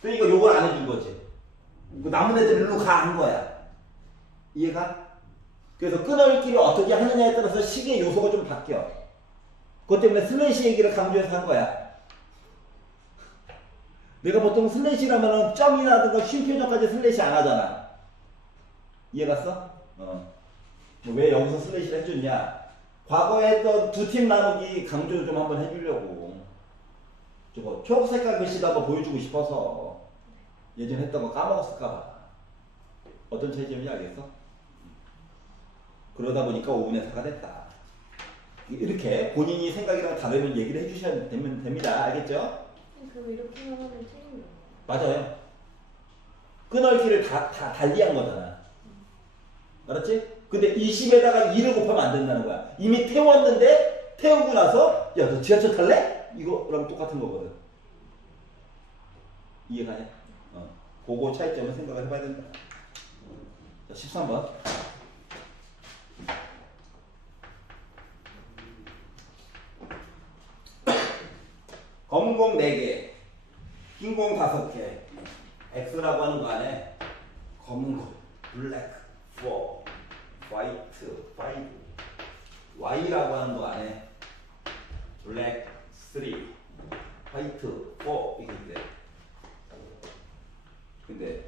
그러니까 요걸 안 해준 거지. 남은 애들 일로 가 한 거야. 이해가? 그래서 끊어읽기를 어떻게 하느냐에 따라서 식의 요소가 좀 바뀌어. 그것 때문에 슬래시 얘기를 강조해서 한 거야. 내가 보통 슬래시라면은 점이라든가 쉼 표정까지 슬래시 안 하잖아. 이해갔어? 왜 여기서 슬래시를 해줬냐? 과거에 했던 두 팀 나누기 강조 좀 한번 해주려고. 저거 초록색깔 글씨도 한번 보여주고 싶어서 예전에 했던 거 까먹었을까봐. 어떤 차이점인지 알겠어? 그러다 보니까 5분의 4가 됐다. 이렇게 본인이 생각이랑 다르면 얘기를 해주셔야 됩니다. 알겠죠? 그럼 이렇게만 하면 틀린 거예요? 맞아요. 끊어읽기를 다 달리한 거잖아. 알았지? 근데 20에다가 2를 곱하면 안 된다는 거야. 이미 태웠는데 태우고 나서 야 너 지하철 탈래? 이거랑 똑같은 거거든. 이해가냐? 그거 차이점을 생각을 해봐야 된다. 자, 13번. 검은 공 4개, 흰 공 5개, X라고 하는 거 안에 검은 공, 블랙 4, 화이트 5, Y라고 하는 거 안에 블랙 3, 화이트 4 이렇게 있대. 근데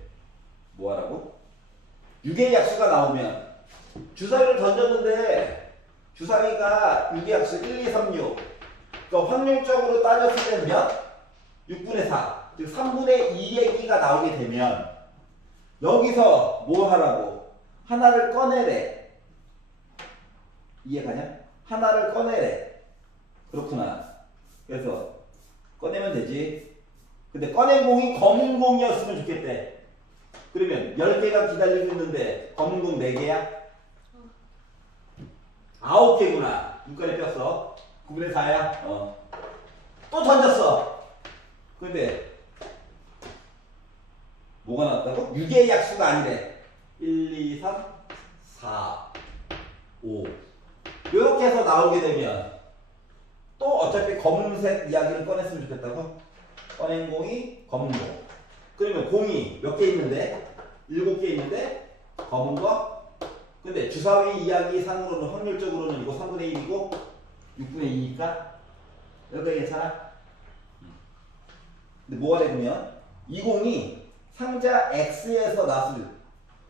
뭐 하라고? 6의 약수가 나오면 주사위를 던졌는데 주사위가 6의 약수 1, 2, 3, 6 그러니까 확률적으로 따졌을 때는 몇? 6분의 4, 즉 3분의 2의 끼가 나오게 되면 여기서 뭐 하라고? 하나를 꺼내래. 이해가냐? 하나를 꺼내래. 그렇구나. 그래서 꺼내면 되지. 근데 꺼낸 공이 검은 공이었으면 좋겠대. 그러면 10개가 기다리고 있는데 검은 공 4개야? 9개구나. 눈깔에 꼈어. 9분의 4야? 또 던졌어. 근데 뭐가 나왔다고? 6의 약수가 아니래. 1, 2, 3, 4, 5 이렇게 해서 나오게 되면 또 어차피 검은색 이야기를 꺼냈으면 좋겠다고? 꺼낸 공이 검은 공. 그러면 공이 몇 개 있는데? 7개 있는데 검은 거? 근데 주사위 이야기 상으로는 확률적으로는 이거 3분의 1이고 6분의 2니까 여기 괜찮아? 근데 뭐가 되면 이 공이 상자 X에서 나왔을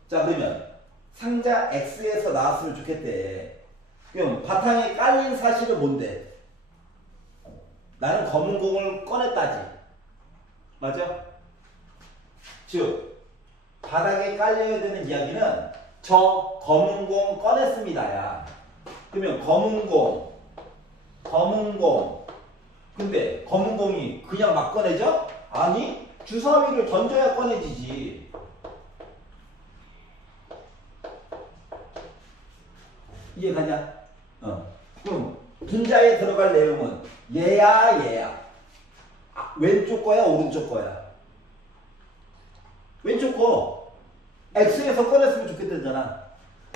자 그러면 상자 X에서 나왔으면 좋겠대. 그럼 바탕에 깔린 사실은 뭔데? 나는 검은 공을 꺼냈다지. 맞아? 즉 바닥에 깔려야 되는 이야기는 저 검은 공 꺼냈습니다야. 그러면 검은 공 근데 검은 공이 그냥 막 꺼내져? 아니 주사위를 던져야 꺼내지지. 이해가냐? 그럼 분자에 들어갈 내용은 얘야. 왼쪽 거야 오른쪽 거야? 왼쪽 거. X에서 꺼냈으면 좋겠다잖아.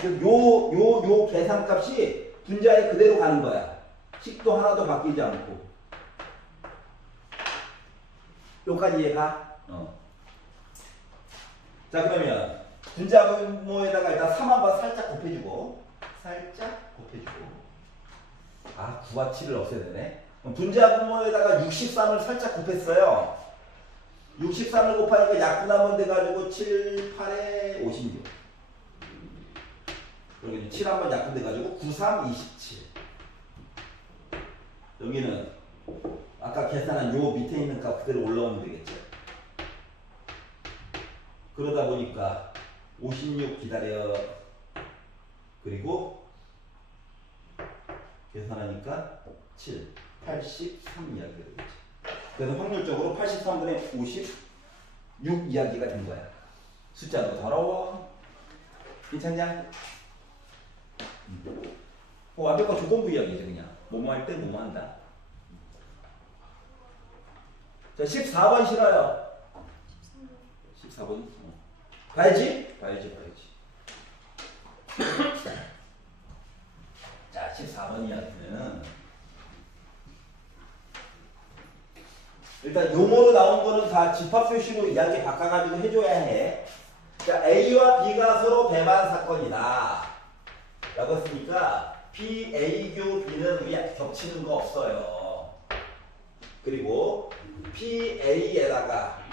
요 계산값이 분자에 그대로 가는 거야. 식도 하나도 바뀌지 않고. 요까지 이해가? 자 그러면 분자 분모에다가 일단 3 한번 살짝 곱해주고 아 9와 7을 없애야 되네. 분자 분모에다가 63을 살짝 곱했어요. 63을 곱하니까 약분하면 돼가지고 7, 8에 56. 여기는 7 한번 약분돼가지고 9, 3, 27. 여기는 아까 계산한 요 밑에 있는 값 그대로 올라오면 되겠죠. 그러다 보니까 56 기다려. 그리고 계산하니까 7, 83 이야기가 되겠죠. 그래서 확률적으로 83분의 56 이야기가 된 거야. 숫자도 더러워. 괜찮냐? 완벽한 조건부 이야기죠. 그냥 뭐뭐 할 때 뭐뭐 한다. 자, 14번 싫어요. 14번 봐야지? 봐야지. 자, 14번 이야기는 일단 용어로 나온 거는 다 집합 표시로 이야기 바꿔가지고 해줘야 해. 자, A와 B가 서로 배반 사건이다 라고 했으니까 P, A, Q, B는 위에 겹치는 거 없어요. 그리고 P, A에다가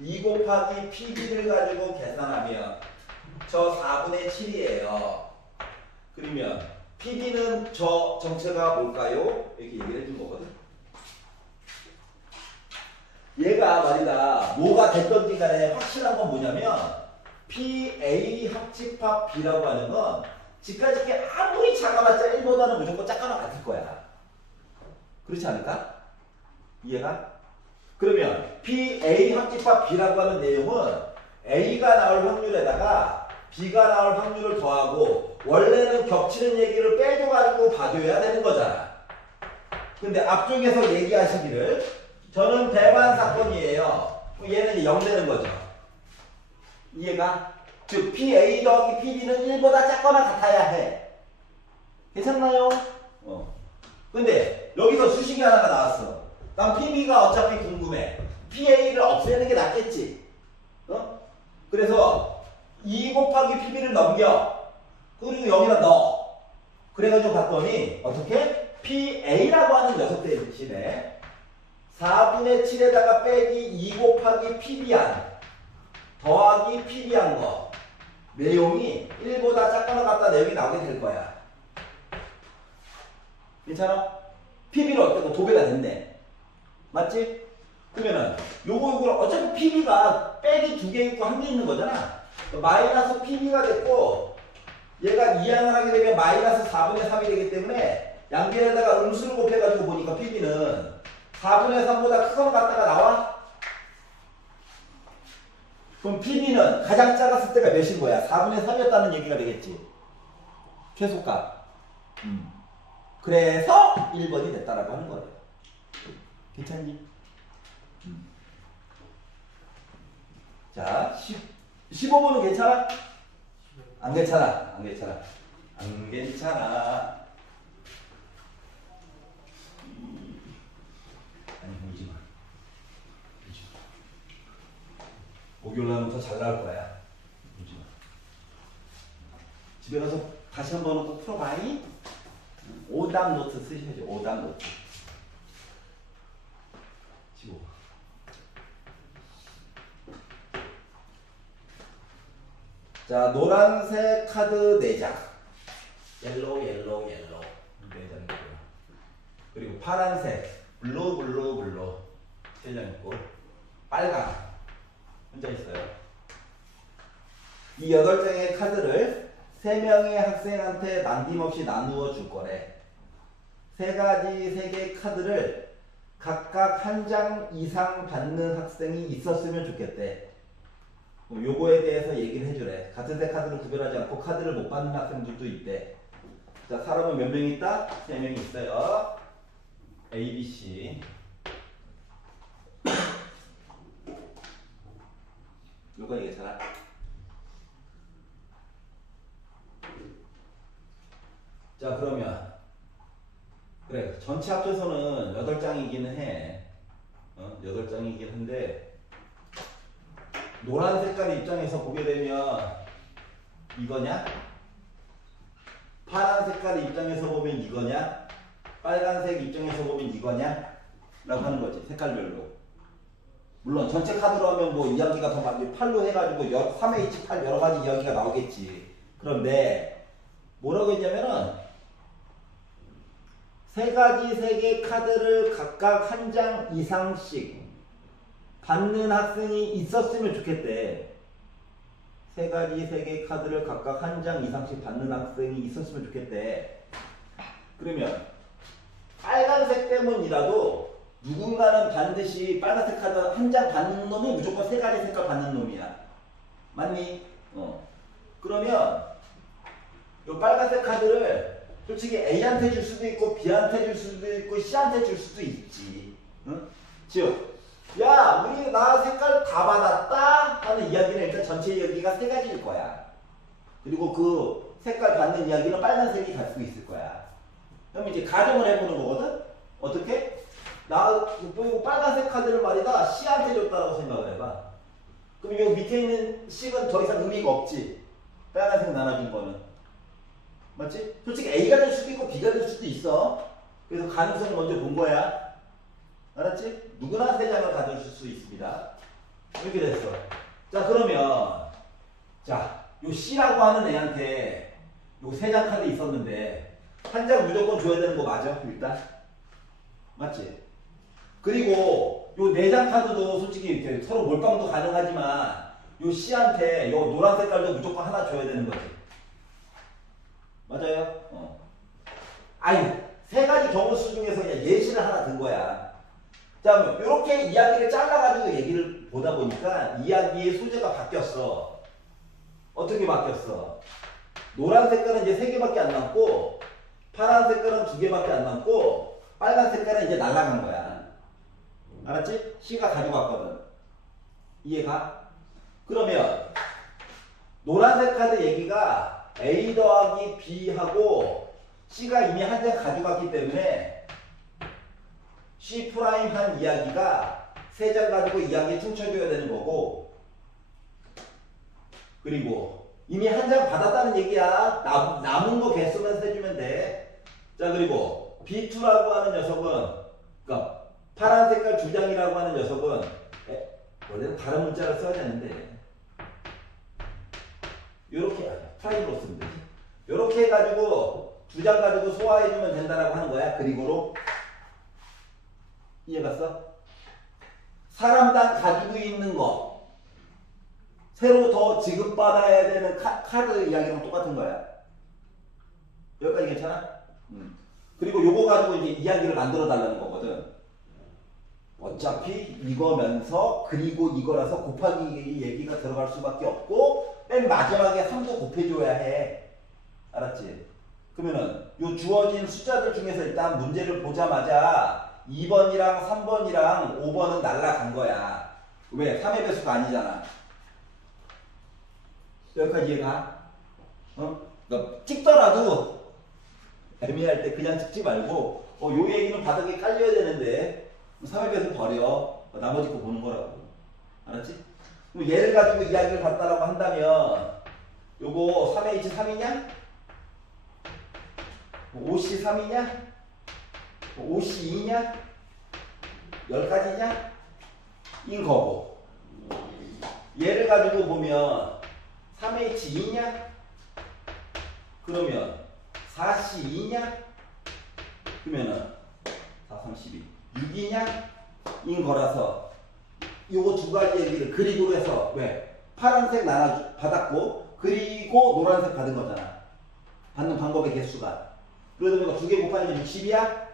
2 곱하기 PB를 가지고 계산하면 저 4분의 7이에요. 그러면 PB는 저 정체가 뭘까요? 이렇게 얘기를 해준 거거든. 얘가 말이다. 뭐가 됐던지 간에 확실한 건 뭐냐면 PA 합집합 B라고 하는 건 지금까지 아무리 작아봤자 1보다는 무조건 작거나 같을 거야. 그렇지 않을까? 이해가? 그러면 PA 합집합 B라고 하는 내용은 A가 나올 확률에다가 B가 나올 확률을 더하고 원래는 겹치는 얘기를 빼줘가지고 봐줘야 되는 거잖아. 근데 앞쪽에서 얘기하시기를 저는 배반 사건이에요. 얘는 0 되는 거죠. 이해가? 즉 PA 더하기 PB는 1보다 작거나 같아야 해. 괜찮나요? 근데 여기서 수식이 하나가 나왔어. 난 PB가 어차피 궁금해. PA를 없애는 게 낫겠지. 그래서 2 곱하기 PB를 넘겨. 그리고 여기다 넣어. 그래가지고 봤더니 어떻게? PA라고 하는 녀석 대신에 4분의 7에다가 빼기 2 곱하기 PB한 더하기 PB한 거 내용이 1보다 작거나 같다 내용이 나오게 될 거야. 괜찮아? PB를 어떻게 도배가 됐네. 맞지? 그러면은 요걸 어차피 PB가 빼기 2개 있고 1개 있는 거잖아. 마이너스 PB가 됐고 얘가 이항을 하게 되면 마이너스 4분의 3이 되기 때문에 양변에다가 음수를 곱해가지고 보니까 PB는 4분의 3보다 크거나 같다가 나와? 그럼 PB는 가장 작았을 때가 몇인 거야? 4분의 3이었다는 얘기가 되겠지. 최소값. 그래서 1번이 됐다라고 하는 거예요. 괜찮니? 자, 15번은 괜찮아? 안 괜찮아. 안 괜찮아. 안 괜찮아. 아니, 울지 마. 목요일 날은 더 잘 나올 거야. 울지 마. 집에 가서 다시 한 번은 꼭 풀어봐이. 오답 노트 쓰셔야죠. 오답 노트. 지워. 자, 노란색 카드 4장. 옐로우, 옐로우, 옐로우. 4장 있고요. 그리고 파란색, 블루, 블루, 블루. 3장 있고. 빨강. 혼자 있어요. 이 8장의 카드를 3명의 학생한테 남김없이 나누어 줄 거래. 3개의 카드를 각각 1장 이상 받는 학생이 있었으면 좋겠대. 그럼 요거에 대해서 얘기를 해주래. 같은 색 카드를 구별하지 않고 카드를 못 받는 학생들도 있대. 자, 사람은 몇 명 있다? 3명 있어요. A, B, C. 요거 얘기했잖아. 자, 그러면 그래, 전체 합쳐서는 8장이기는 해. 8장이긴 한데 노란 색깔 입장에서 보게 되면 이거냐? 파란 색깔 입장에서 보면 이거냐? 빨간색 입장에서 보면 이거냐? 라고 하는 거지. 색깔별로. 물론 전체 카드로 하면 뭐 이야기가 더 많이 8로 해가지고 3H8 여러 가지 이야기가 나오겠지. 그런데 뭐라고 했냐면은 세 가지 세 개 카드를 각각 한 장 이상씩 받는 학생이 있었으면 좋겠대. 세 가지 세 개 카드를 각각 한 장 이상씩 받는 학생이 있었으면 좋겠대. 그러면 빨간색 때문이라도 누군가는 반드시 빨간색 카드 한 장 받는 놈이 무조건 세 가지 색깔 받는 놈이야. 맞니? 그러면 이 빨간색 카드를 솔직히 A한테 줄 수도 있고 B한테 줄 수도 있고 C한테 줄 수도 있지. 응? 즉, 야, 우리 나 색깔 다 받았다 하는 이야기는 일단 전체 이야기가 세 가지일 거야. 그리고 그 색깔 받는 이야기는 빨간색이 갈 수 있을 거야. 그럼 이제 가정을 해보는 거거든? 어떻게? 나 이거 빨간색 카드를 말이다 C한테 줬다고 생각을 해봐. 그럼 요 밑에 있는 C는 더 이상 의미가 없지. 빨간색 나눠준 거는. 맞지? 솔직히 A가 될 수도 있고 B가 될 수도 있어. 그래서 가능성을 먼저 본 거야. 알았지? 누구나 세 장을 가질 수 있습니다. 이렇게 됐어. 자, 그러면 자, 요 C라고 하는 애한테 요 세 장 카드 있었는데 한 장 무조건 줘야 되는 거 맞아? 일단 맞지? 그리고 요 네 장 카드도 솔직히 이렇게 서로 몰빵도 가능하지만 요 C한테 요 노란 색깔도 무조건 하나 줘야 되는 거지. 맞아요? 아유, 세 가지 경우 수 중에서 그냥 예시를 하나 든 거야. 자, 이렇게 이야기를 잘라가지고 얘기를 보다 보니까 이야기의 소재가 바뀌었어. 어떻게 바뀌었어? 노란 색깔은 이제 3개밖에 안 남고, 파란 색깔은 2개밖에 안 남고, 빨간 색깔은 이제 날아간 거야. 알았지? C가 가져갔거든. 이해가? 그러면 노란색 카드 얘기가 A 더하기 B하고 C가 이미 한 장 가져갔기 때문에 C 프라임 한 이야기가 세 장 가지고 이야기에 퉁쳐줘야 되는 거고, 그리고 이미 한 장 받았다는 얘기야. 남은 거 개수만 세주면 돼. 자, 그리고 B2라고 하는 녀석은, 그러니까 파란 색깔 2장이라고 하는 녀석은 원래는 다른 문자를 써야 되는데 요렇게 프라임으로 쓰면 되지. 요렇게 해가지고 2장 가지고 소화해주면 된다라고 하는 거야. 그리고로 이해갔어? 사람당 가지고 있는 거 새로 더 지급받아야 되는 카드 이야기랑 똑같은 거야. 여기까지 괜찮아? 그리고 요거 가지고 이제 이야기를 만들어 달라는 거거든. 어차피 이거면서 그리고 이거라서 곱하기 얘기가 들어갈 수밖에 없고 맨 마지막에 3도 곱해줘야 해. 알았지? 그러면은 요 주어진 숫자들 중에서 일단 문제를 보자마자 2번이랑 3번이랑 5번은 날라간 거야. 왜? 3의 배수가 아니잖아. 여기까지 이해가? 그러니까 찍더라도 애매할 때 그냥 찍지 말고 요 얘기는 바닥에 깔려야 되는데 3의 배수 버려. 나머지 거 보는 거라고. 알았지? 그럼 얘를 가지고 이야기를 봤다라고 한다면 요거 3의 H 3이냐? 5C 3이냐? 5C 2냐? 10가지냐? 인 거고, 얘를 가지고 보면 3H 2냐? 그러면 4C 2냐? 그러면은 4, 3, 12 6이냐? 인 거라서 요거 두 가지 얘기를 그리고 해서 왜? 파란색 나눠 받았고 그리고 노란색 받은 거잖아. 받는 방법의 개수가. 그러다 보니까 2개 곱하면 60이야? 요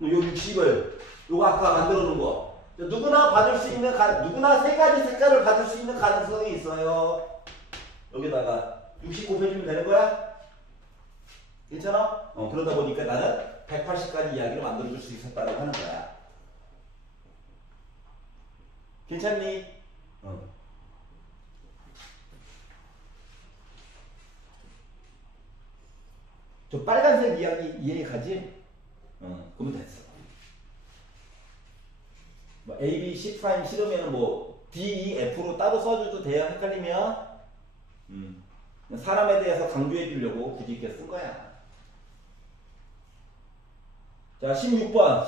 60을 요거 아까 만들어 놓은 거 누구나 받을 수 있는 누구나 세 가지 색깔을 받을 수 있는 가능성이 있어요. 여기다가 60 곱해주면 되는 거야? 괜찮아? 그러다 보니까 나는 180가지 이야기를 만들어줄 수 있었다고 하는 거야. 괜찮니? 저 빨간색 이야기 이해 가지? 그러면 됐어. 뭐 A, B, C 프라임 싫으면 뭐 D, E, F로 따로 써줘도 돼요. 헷갈리면 사람에 대해서 강조해 주려고 굳이 이렇게 쓴 거야. 자, 16번.